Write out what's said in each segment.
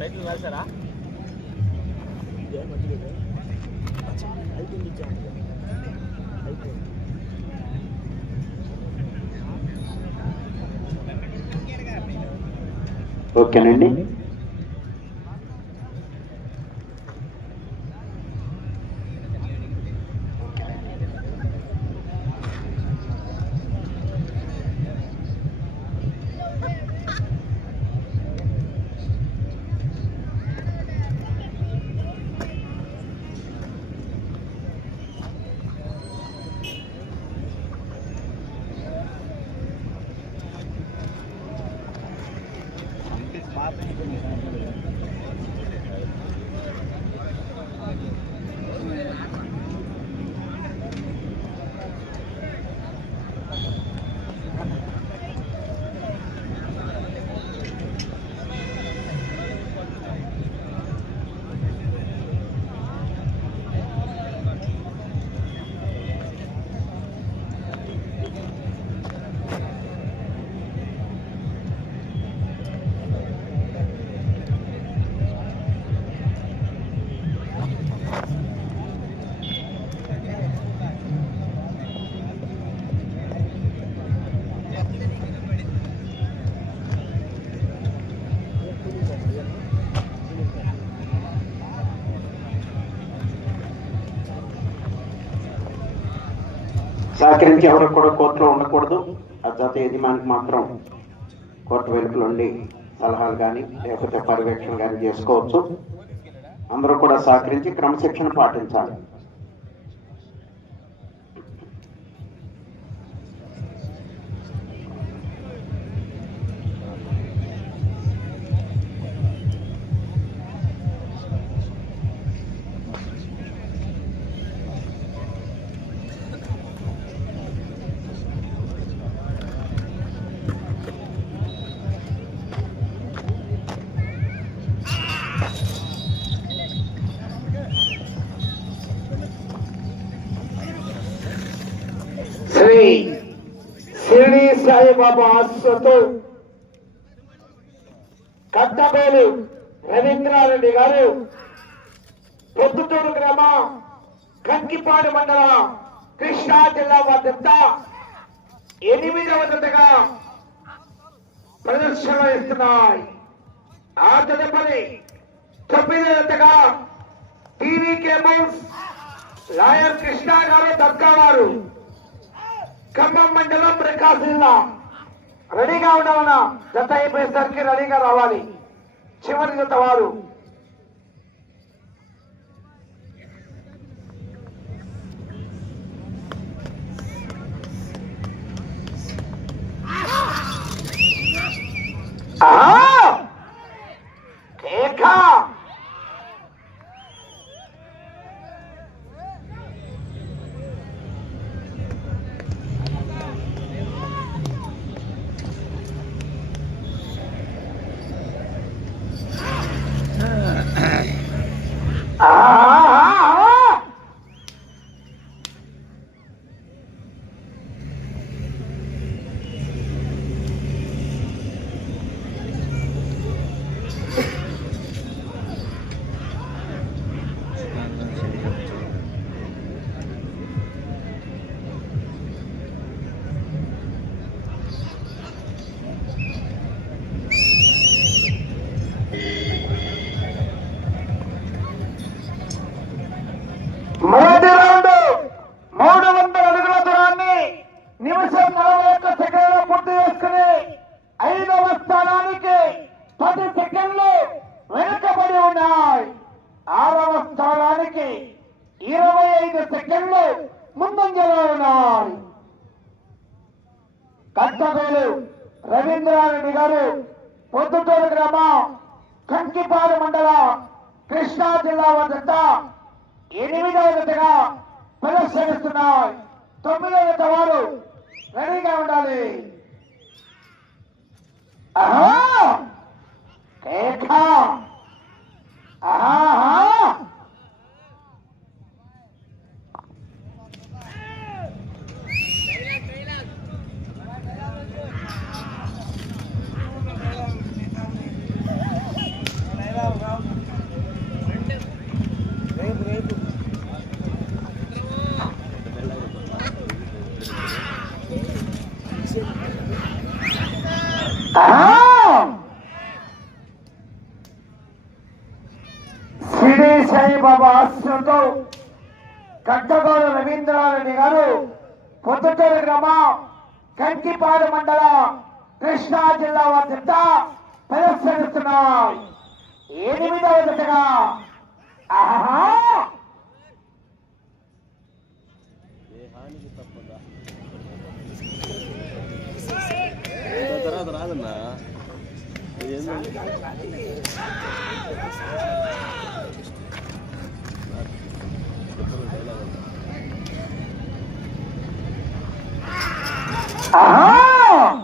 Title రాశారా ఓకేనండి. సహకరించి ఎవరు కూడా కోర్టులో ఉండకూడదు. ఆ జత యజమానికి మాత్రం కోర్టు వెలుపులు ఉండి సలహాలు కానీ లేకపోతే పర్యవేక్షణ కానీ చేసుకోవచ్చు. అందరూ కూడా సహకరించి క్రమశిక్షణ పాటించాలి. సాయిబాబా ఆశీస్సులతో కట్టబేలు రవీంద్రారెడ్డి గారు పొద్దుటూరు గ్రామ కంకిపాడు మండలం కృష్ణా జిల్లా వద్ద ఎనిమిదవ జతగా ప్రదర్శన ఇస్తున్నాయి ఆ తదుపరి తొమ్మిదవ జతగా టీవీ కేబుల్స్ లాయర్ కృష్ణ గారు దర్గా ఖమ్మం మండలం ప్రకాశ్ జిల్లా. రెడీగా ఉండవనా జత అయిపోయేసరికి రెడీగా రావాలి. చివరి జత వారు ముద్దుటోలు గ్రామం కంకిపాడు మండలం కృష్ణా జిల్లా వద్ద ఎనిమిదవ జతగా ప్రదర్శనిస్తున్నాయి తొమ్మిదవ జత వారు రెడీగా ఉండాలి ఆహా! కేక! ఆహా! శ్రీ సాయిబాబా ఆశీస్సులతో కట్టగోడు రవీంద్రారెడ్డి గారు పొద్దుటూరు గ్రామం కంకిపాడు మండల కృష్ణా జిల్లా వద్ద ప్రదర్శనిస్తున్నాయి ఎనిమిదవ జతగా ఆహా! తర్వాత రాదన్నా. Aha!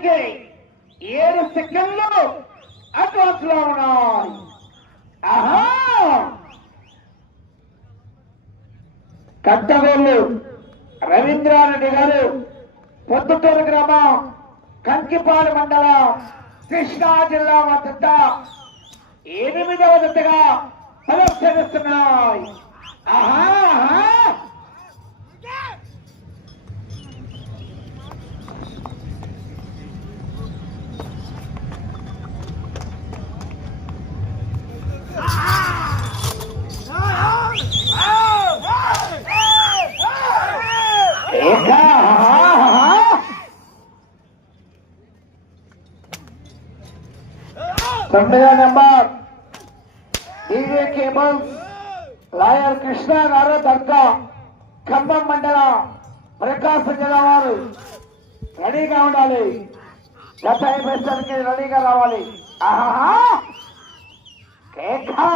స్థానానికి ఏడు సెకండ్లు అడ్వాన్స్లో ఉన్నాయి. ఆహా! కట్టగోళ్ళు రవీంద్రారెడ్డి గారు పొద్దుటూరు గ్రామం కంకిపాడు మండలం కృష్ణా జిల్లా వద్ద ఎనిమిదవ దశగా ప్రదర్శనిస్తున్నాయి ఆహా! తొమ్మిదో నెంబర్. డివే కేబుల్స్ లాయర్ కృష్ణ గారు దర్గా ఖమ్మం మండలం ప్రకాశం జిల్లా వారు. రెడీగా ఉండాలి. గత ఐదు రెడీగా రావాలి. ఆహా కేకా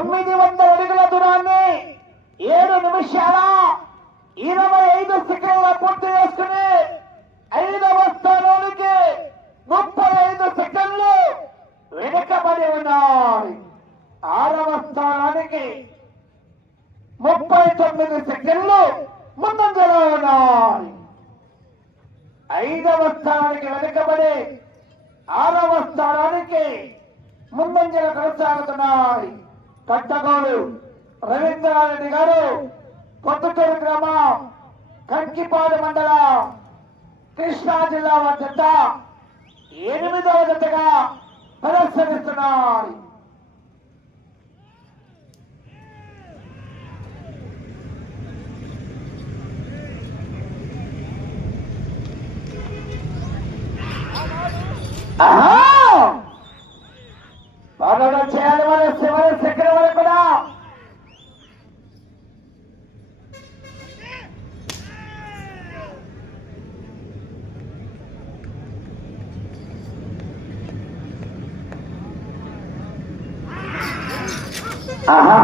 తొమ్మిది వందల అడుగుల దూరాన్ని ఏడు నిమిషాల ఇరవై ఐదు సెకండ్ల పూర్తి చేసుకుని ఐదవ స్థానానికి ముప్పై ఐదు సెకండ్లు వెనుకబడి ఉన్నాయి ఆరవ స్థానానికి ముప్పై తొమ్మిది సెకండ్లు ముందంజలో ఉన్నాయి ఐదవ స్థానానికి వెనుకబడి ఆరవ స్థానానికి ముందంజలు కొనసాగుతున్నాయి కట్టగోలు రవీంద్రారెడ్డి గారు కొత్తూరు గ్రామం కంకిపాడు మండలం కృష్ణా జిల్లా వద్ద ఎనిమిదవ జతగా ప్రదర్శనిస్తున్నాయి ఆహా! బాగా చేయాలి మన శివరి శిఖర వరకు కూడా ఆహా!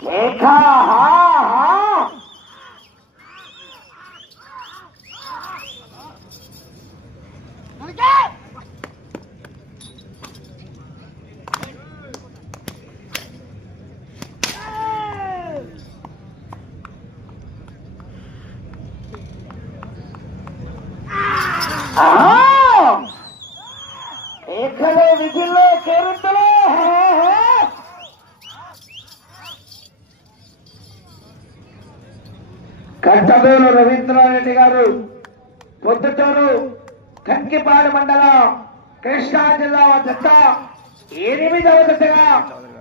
కేక! ఆహా! ఆహా! ఆహా! ఏకలో విధుల్లో కేరింతలో కట్టబోలు రవీంద్రారెడ్డి గారు పొద్దుటూరు కంకిపాడు మండలం కృష్ణా జిల్లా వద్ద ఎనిమిదవ దశగా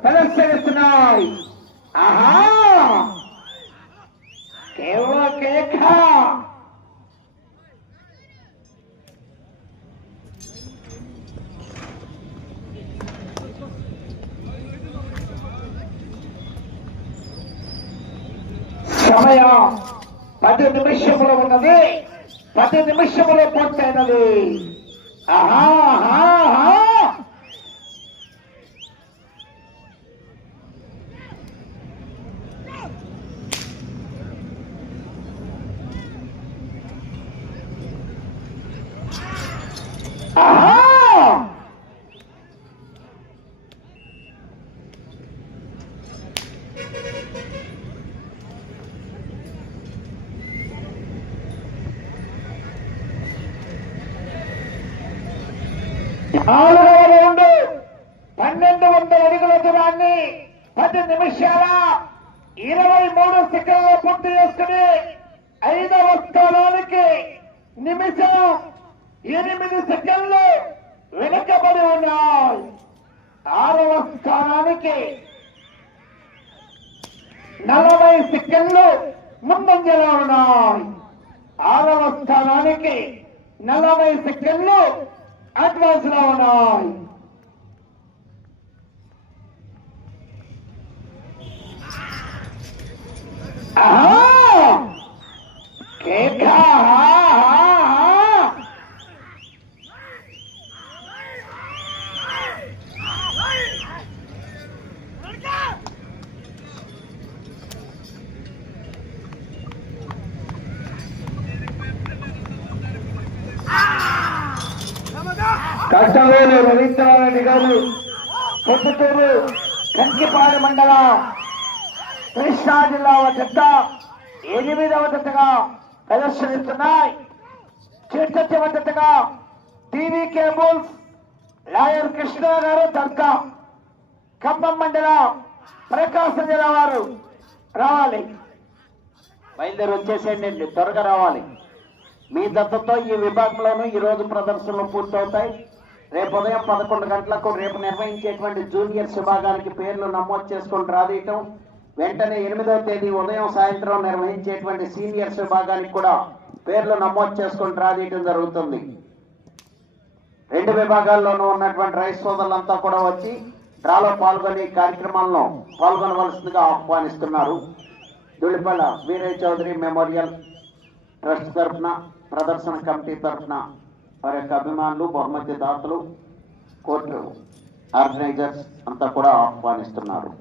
ప్రదర్శనిస్తున్నాయి ఆహా సమయ పది నిమిషములు ఉన్నది. పది నిమిషములు పూర్తయినది. ఆహా ఆహా, ఆహా. ఆహా నాలుగవ రౌండ్ పన్నెండు వందల అడుగుల దూరాన్ని పది నిమిషాల ఇరవై మూడు సెకండ్లు పూర్తి చేసుకుని ఐదవ స్థానానికి నిమిషం ఎనిమిది సెకండ్లు వెనుకబడి ఉన్నాయి. ఆరవ స్థానానికి నలభై సెకండ్లు ముందంజలో ఉన్నాయి. ఆరవ స్థానానికి నలభై సెకండ్లు అడ్వాన్స్లో ఉన్నాయి. ఆహా! కేక! ఆహా! కట్టవేలు రవీంద్రారెడ్డి గారు పొద్దుటూరు కంకిపాడు మండలం కృష్ణా జిల్లా జత ఎనిమిదవ జతగా ప్రదర్శనిస్తున్నాయి. చిట్ట జతగా టీవీ కేబుల్స్ లాయర్ కృష్ణ గారు దర్గా ఖమ్మం మండలం ప్రకాశం జిల్లా వారు రావాలి. బయలుదేరి వచ్చేసేయండి త్వరగా రావాలి. మీ దత్తతో ఈ విభాగంలోనూ ఈరోజు ప్రదర్శనలు పూర్తవుతాయి. రేపు ఉదయం పదకొండు గంటలకు రేపు నిర్వహించేటువంటి జూనియర్ విభాగానికి పేర్లు నమోదు చేసుకుని రాదీయటం వెంటనే ఎనిమిదవ తేదీ ఉదయం సాయంత్రం నిర్వహించేటువంటి సీనియర్స్ విభాగానికి కూడా పేర్లు నమోదు చేసుకుని రాదీయటం జరుగుతుంది. రెండు విభాగాల్లోనూ ఉన్నటువంటి రైస్ సోదరులంతా కూడా వచ్చి డ్రాలో పాల్గొని ఈ కార్యక్రమాల్లో పాల్గొనవలసిందిగా ఆహ్వానిస్తున్నారు. దుళిపల్ల వీరయ్య చౌదరి మెమోరియల్ ట్రస్ట్ తరఫున ప్రదర్శన కమిటీ తరఫున వారి యొక్క అభిమానులు బహుమతి దాతలు కోర్టు ఆర్గనైజర్స్ అంతా కూడా ఆహ్వానిస్తున్నారు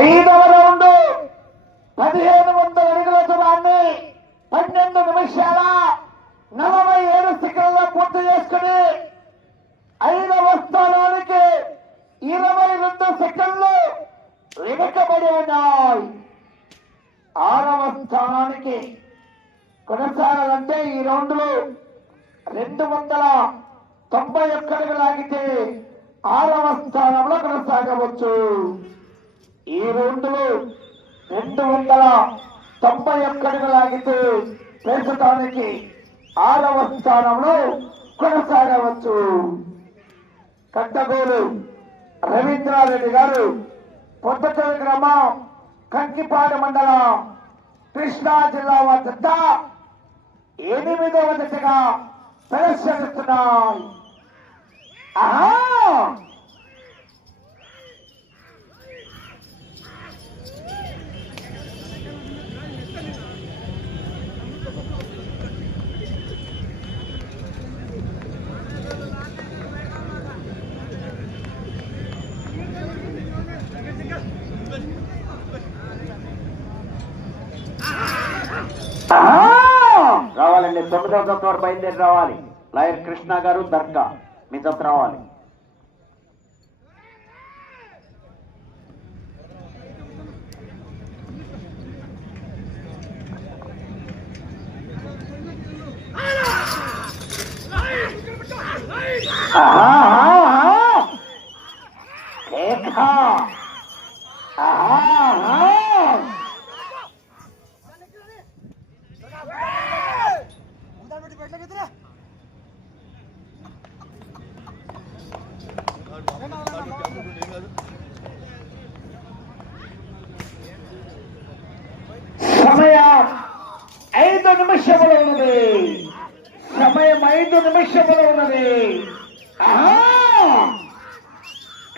ఐదవ రౌండ్ పదిహేను వందల అడుగుల దూరాన్ని పన్నెండు నిమిషాల నలభై ఏడు సెకండ్ల వెనుకబడి ఉన్నాయి ఆరవ స్థానానికి ఈ రౌండ్లో రెండు వందల తొంభై ఒక్కరికి లాగితే ఆరవ స్థానంలో కొనసాగవచ్చు. ఈ రౌండ్లో రెండు వందల తొంభై ఒక్కరికి లాగితే ప్రస్తుతానికి ఆరవ స్థానంలో కొనసాగవచ్చు. కట్టగోలు రవీంద్రారెడ్డి గారు పొద్దుటూరు గ్రామం కంకిపాడు మండలం కృష్ణా జిల్లా వద్ద ఎనిమిదవ దశగా ప్రదర్శనిస్తున్నాయి ఆహా! రావాలండి తొమ్మిదవ జత వారు బయలుదేరి రావాలి. లాయర్ కృష్ణ గారు దర్గా మీ జత రావాలి ఆహా! ఏకా! ఆహా! సమయం ఐదు నిమిషములు ఉన్నది సమయం ఐదు నిమిషములు ఉన్నది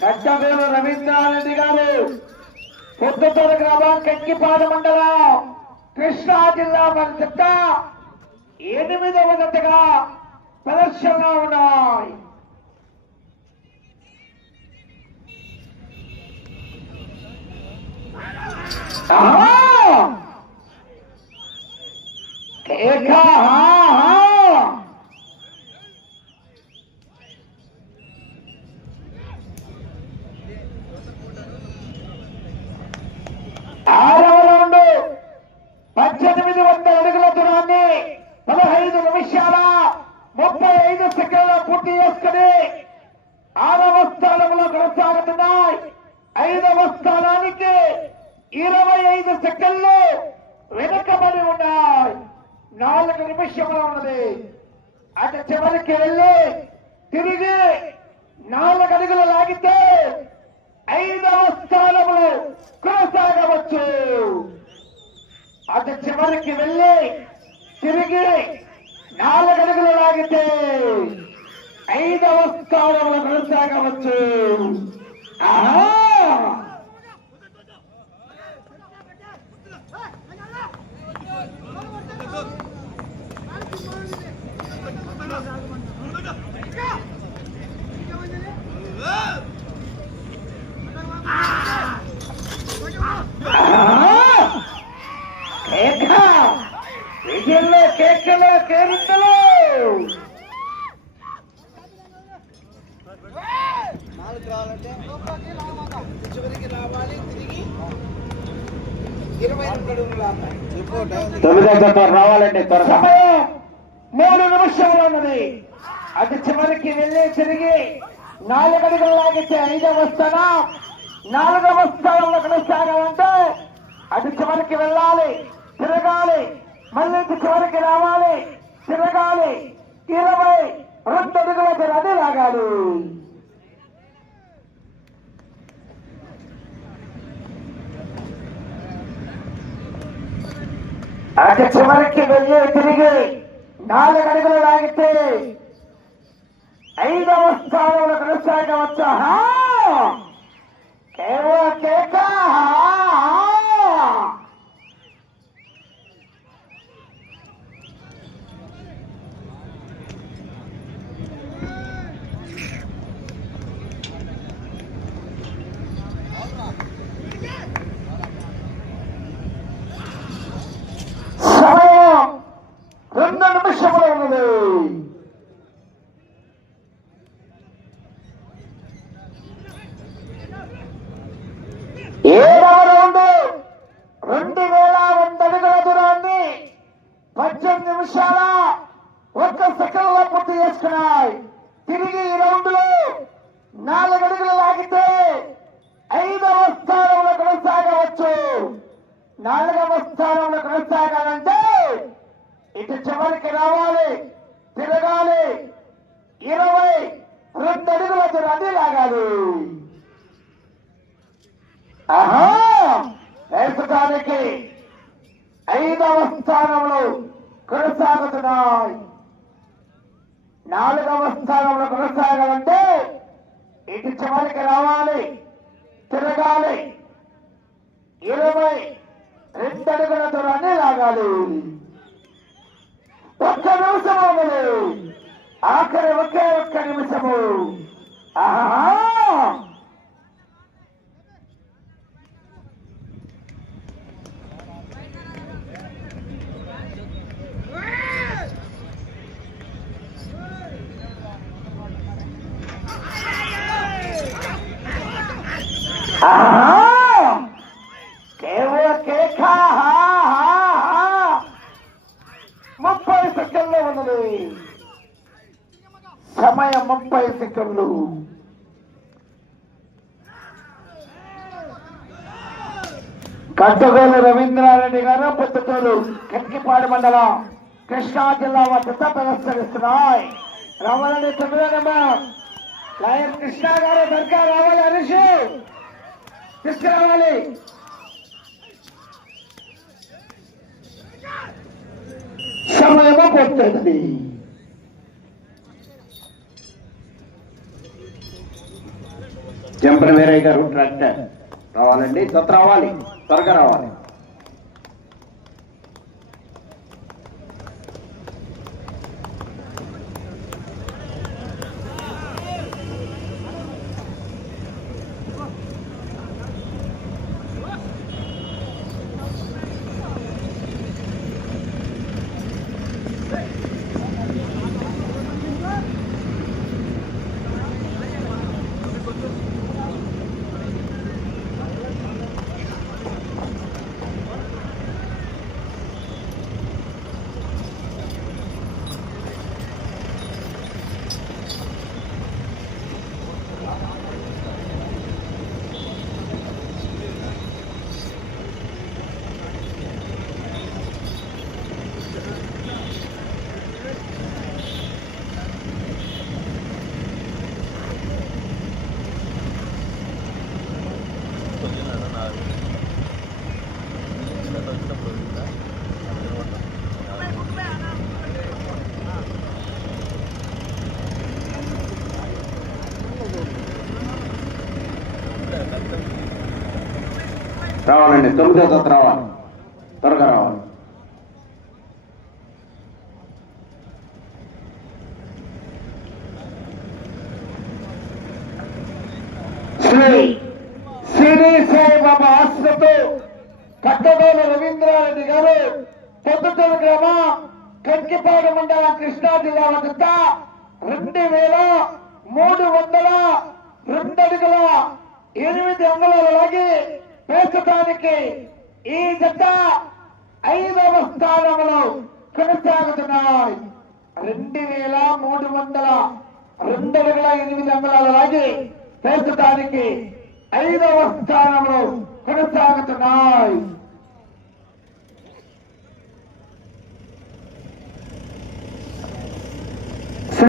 కట్టవేలు రవీంద్రారెడ్డి గారు పొద్దుతూరు గ్రామం కంకిపాడు మండలం కృష్ణా జిల్లా మన చెత్త ఎనిమిదవ జతగా ప్రదర్శన ఉన్నాయి. ఆహా! ఏకా ఆహా! ఆరవ రౌండ్ పద్దెనిమిది వందల అడుగుల దూరాన్ని పదహైదు నిమిషాల ముప్పై ఐదు సెకండ్ల పూర్తి చేసుకుని ఆరవ స్థానంలో కొనసాగుతున్నాయి ఐదవ స్థానానికి ఇరవై ఐదు సెకండ్లు వెనుకబడి ఉన్నాయి నాలుగు నిమిషములు ఉన్నది అటు చివరికి వెళ్ళి తిరిగి నాలుగు అడుగులు లాగితే ఐదవ స్థానంలో కొనసాగవచ్చు అటు చివరికి వెళ్ళి తిరిగి నాలుగు అడుగులు లాగితే ఐదవ స్థానంలో కొనసాగవచ్చు ఆహా! ఆహా! కేకలో కేరింతలు తొమ్మిదవ రావాలండి త్వరగా. మూడు నిమిషంలో ఉన్నది. అటు చివరికి వెళ్ళి తిరిగి నాలుగు అడుగులు లాగితే ఐదవ స్థానం. నాలుగవ స్థానంలో కొనసాగాలంటే అటు చివరికి వెళ్ళాలి తిరగాలి. మళ్ళీ చివరికి రావాలి తిరగాలి ఇరవై రెండు అడుగులకు లాగాలి. అటు చివరికి వెయ్యి తిరిగి నాలుగు అడుగులు లాగితే ఐదవ స్థానంలో కొనసాగవచ్చా కేవల కేక సమయం రెండు నిమిషములు ఉన్నది ఏడవ కొనసాగుతున్నాయి తిరిగి ఈ రౌండ్లో నాలుగు అడుగులు లాగితే ఐదవ స్థానంలో కొనసాగవచ్చు నాలుగవ స్థానంలో కొనసాగాలంటే ఇటు చివరికి రావాలి తిరగాలి. ఇరవై రెండు అడుగుల దూరాన్ని లాగాలి. ఆహా! ప్రస్తుతానికి ఐదవ స్థానంలో కొనసాగుతున్నాయి. నాలుగవ స్థానంలో కొనసాగాలంటే ఇటు చివరికి రావాలి తిరగాలి. ఇరవై రెండు అడుగుల దూరాన్ని లాగాలి. ఒక్క నిమిషం అవ్వదు ఆఖరి ఒకే ఒక్క నిమిషము. ఆహా! ఆహా! కేవల కేక హా, హా, హా. ముప్పై సెకండ్లు ఉన్నది సమయం ముప్పై కట్టగోలు రవీంద్రారెడ్డి గారు పుత్తూరు కంకిపాడు మండలం కృష్ణా జిల్లా వద్ద ప్రదర్శనిస్తున్నాయి. రావాలని తొమ్మిదో నెంబర్. లాయర్ కృష్ణ గారు దర్గా రావాలి హరీష్ తీసుకురావాలి. సమయమో పూర్తయింది జంపన వీరయ్య గారు ట్రాక్టర్. రావాలండి తొత్త రావాలి త్వరగా రావాలి. రావాలండి. తొమ్మిదో తొత్త రావాలి. త్వరగా రావాలి. శ్రీ శ్రీ సాయిబాబా ఆశ్రతో కట్టగోలు రవీంద్రారెడ్డి గారు పొద్దుటూరు గ్రామం కంకిపాడు మండలం కృష్ణా జిల్లా వద్ద రెండు వేల మూడు వందల రెండు అడుగుల ఎనిమిది అంగుళాల లాగి ప్రస్తుతానికి ఈ జత ఐదవ స్థానంలో కొనసాగుతున్నాయి. రెండు వేల మూడు వందల రెండు అడుగుల ఎనిమిది అంగళాల లాగి ప్రస్తుతానికి ఐదవ స్థానంలో కొనసాగుతున్నాయి.